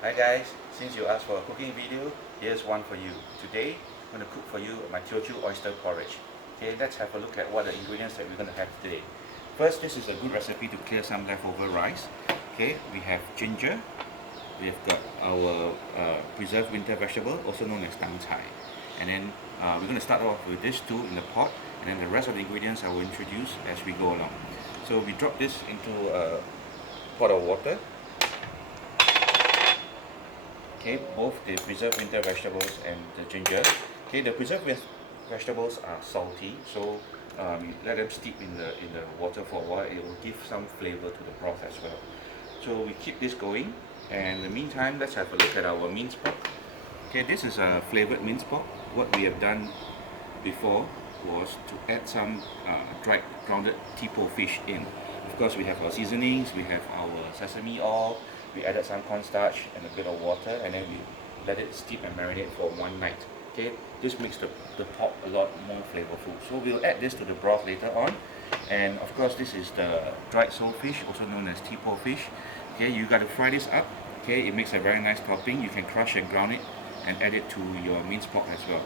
Hi guys, since you asked for a cooking video, here's one for you. Today, I'm going to cook for you my Teochew oyster porridge. Okay, let's have a look at what the ingredients that we're going to have today. First, this is a good recipe to clear some leftover rice. Okay, we have ginger, we've got our preserved winter vegetable, also known as tang cai. And then we're going to start off with these two in the pot, and then the rest of the ingredients I will introduce as we go along. So we drop this into a pot of water. Okay, both the preserved winter vegetables and the ginger. Okay, the preserved vegetables are salty, so you let them steep in the water for a while. It will give some flavor to the broth as well. So we keep this going, and in the meantime, let's have a look at our minced pork. Okay, this is a flavoured minced pork. What we have done before was to add some dried grounded Teochew fish in. Of course, we have our seasonings, we have our sesame oil, we added some cornstarch and a bit of water, and then we let it steep and marinate for one night. Okay, this makes the pork a lot more flavorful. So we'll add this to the broth later on. And of course, this is the dried fish, also known as Teochew fish. Okay, you got to fry this up. Okay, it makes a very nice topping. You can crush and ground it and add it to your minced pork as well.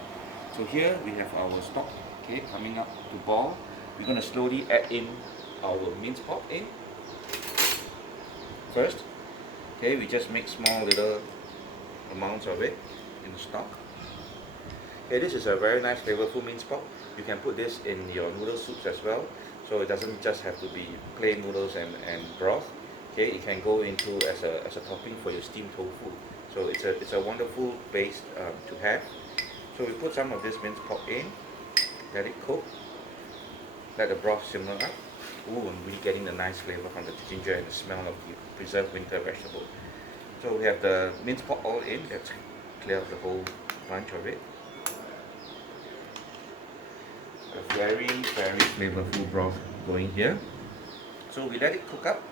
So here we have our stock, okay, coming up to boil. We're going to slowly add in our minced pork in first. Okay, we just make small little amounts of it in the stock. Okay, this is a very nice flavorful minced pork. You can put this in your noodle soups as well, so it doesn't just have to be plain noodles and broth. Okay, it can go into as a topping for your steamed tofu. So it's a wonderful base to have. So we put some of this minced pork in, let it cook, let the broth simmer up. Ooh, I'm really getting the nice flavor from the ginger and the smell of the preserved winter vegetable. So we have the minced pork all in. Let's clear up the whole bunch of it. A very flavorful broth going here. So we let it cook up.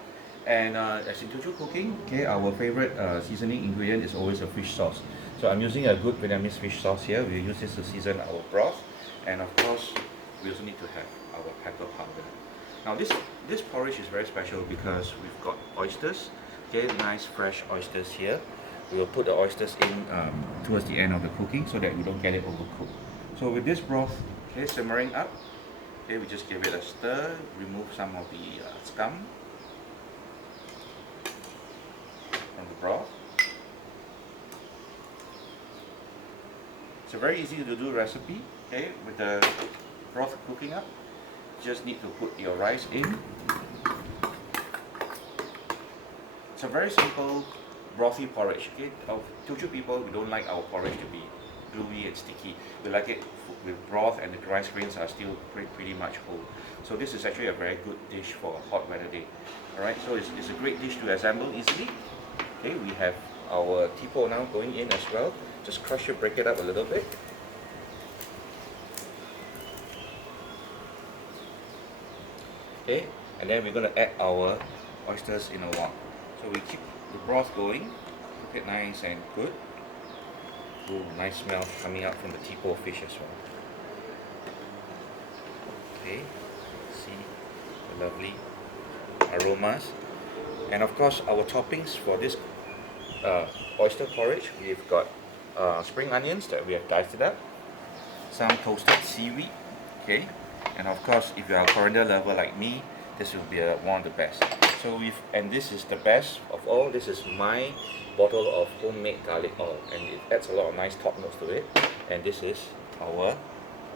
And as in Teochew cooking, okay, our favorite seasoning ingredient is always a fish sauce. So I'm using a good Vietnamese fish sauce here. We use this to season our broth, and of course, we also need to have our pepper powder. Now this porridge is very special because we've got oysters, okay, nice fresh oysters here. We will put the oysters in towards the end of the cooking so that we don't get it overcooked. So with this broth, okay, simmering up, okay, we just give it a stir, remove some of the scum from the broth. It's a very easy to do recipe, okay, with the broth cooking up. You just need to put your rice in. It's a very simple brothy porridge, okay. Of Teochew people, we don't like our porridge to be gluey and sticky. We like it with broth and the rice grains are still pretty much whole. So this is actually a very good dish for a hot weather day. Alright, so it's a great dish to assemble easily. Okay, we have our Teochew now going in as well. Just crush it, break it up a little bit. Okay, and then we're going to add our oysters in a while. So we keep the broth going, keep it nice and good. Ooh, nice smell coming out from the Teochew fish as well. Okay, see the lovely aromas. And of course, our toppings for this oyster porridge, we've got spring onions that we have diced it up, some toasted seaweed, okay, and of course, if you are a coriander lover like me, this will be one of the best. So and this is the best of all. This is my bottle of homemade garlic oil, and it adds a lot of nice top notes to it. And this is our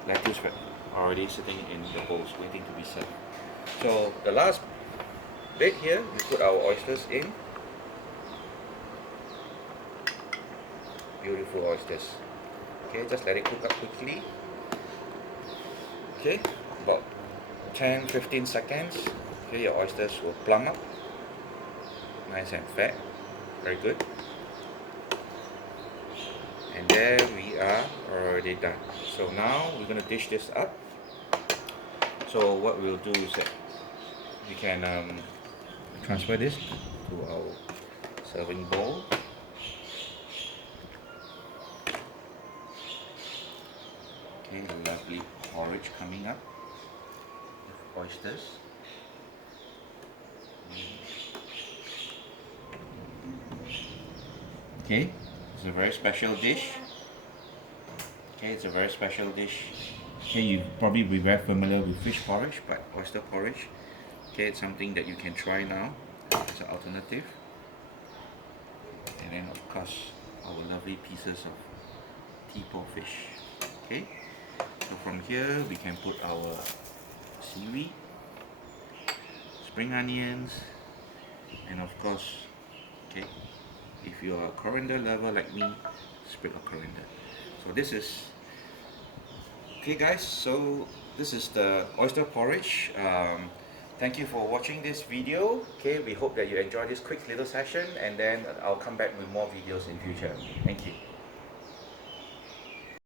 lettuce already sitting in the bowls, waiting to be served. So the last bit here, we put our oysters in. Beautiful oysters. Okay, just let it cook up quickly. Okay, about 10-15 seconds. Okay, your oysters will plump up. Nice and fat. Very good. And there we are, already done. So now we're going to dish this up. So what we'll do is that we can transfer this to our serving bowl. Okay, lovely porridge coming up with oysters. Okay, it's a very special dish. Okay, it's a very special dish. Okay, you probably be very familiar with fish porridge, but oyster porridge. Okay, it's something that you can try now as an alternative. And then of course our lovely pieces of teochew fish. Okay, so from here we can put our seaweed, spring onions, and of course, okay, if you're a coriander lover like me, sprig of coriander. So this is okay, guys. So this is the oyster porridge. Thank you for watching this video. Okay, we hope that you enjoyed this quick little session, and then I'll come back with more videos in future. Thank you.